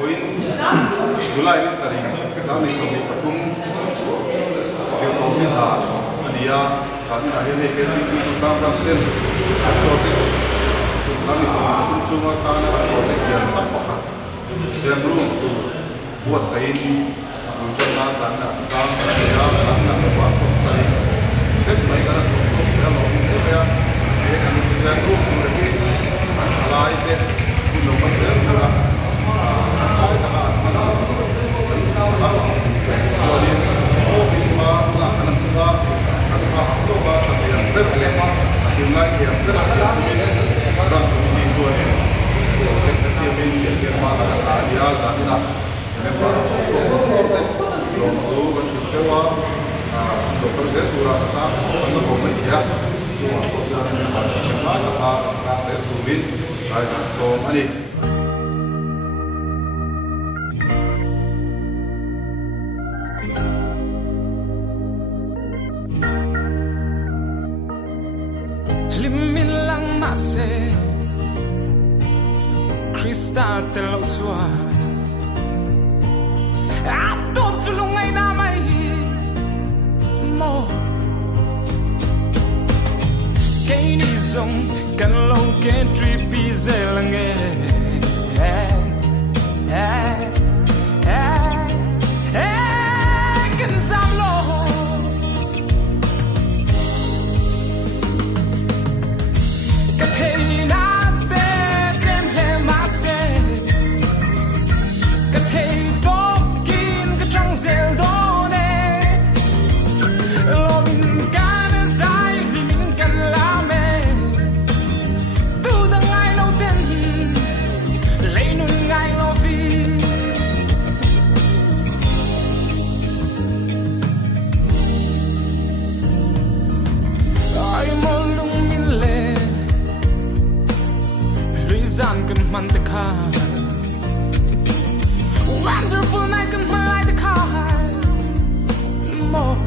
Toin July ni sari sang ni sobi patum Zirtawpni Zan dia sang dah he KTP Jam Room project sang ni sobi patum cuma tanah project yang tak pakat Jam Room tu buat sain muncul nazan nak kang dia nak buat sosial set mai kana tu dia mau ni dia kan Jam Room lagi masalah itu belum masuk serah ai tak ada sebab jadi oh kita nak anak tua tapi yang berlemak nilai yang berhasil ras ini tuan projek kasih yang mana dia jadi nak memang konten untuk sewa dokter Zirtawpni Zan untuk media cuma untuk apa Zirtawpni ada so ani Limin lang mase Krista telaw suwa Atop sulungay na may mo Kay nizong kanlaw KTP Jam kan mantika Wonderful night kan malay the car Mo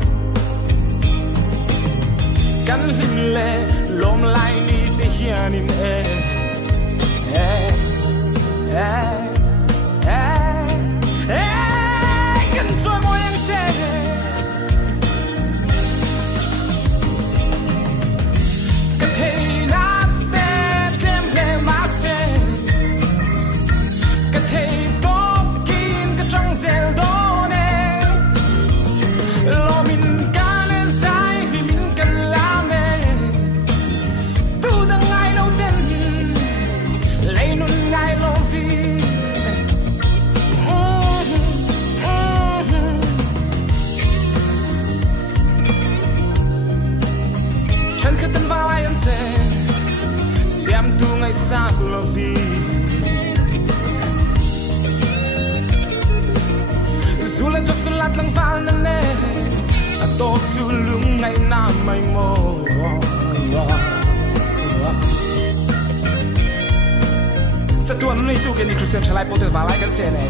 Kan himle lom lai ni te hianin Kan soy mo yang se Siam tu ngai sa lobi Zula chok salat lang val na ne Ato sulung ngai na mai mo Sa tuan ni tu ke ni Christian chalai pote valai kan se ne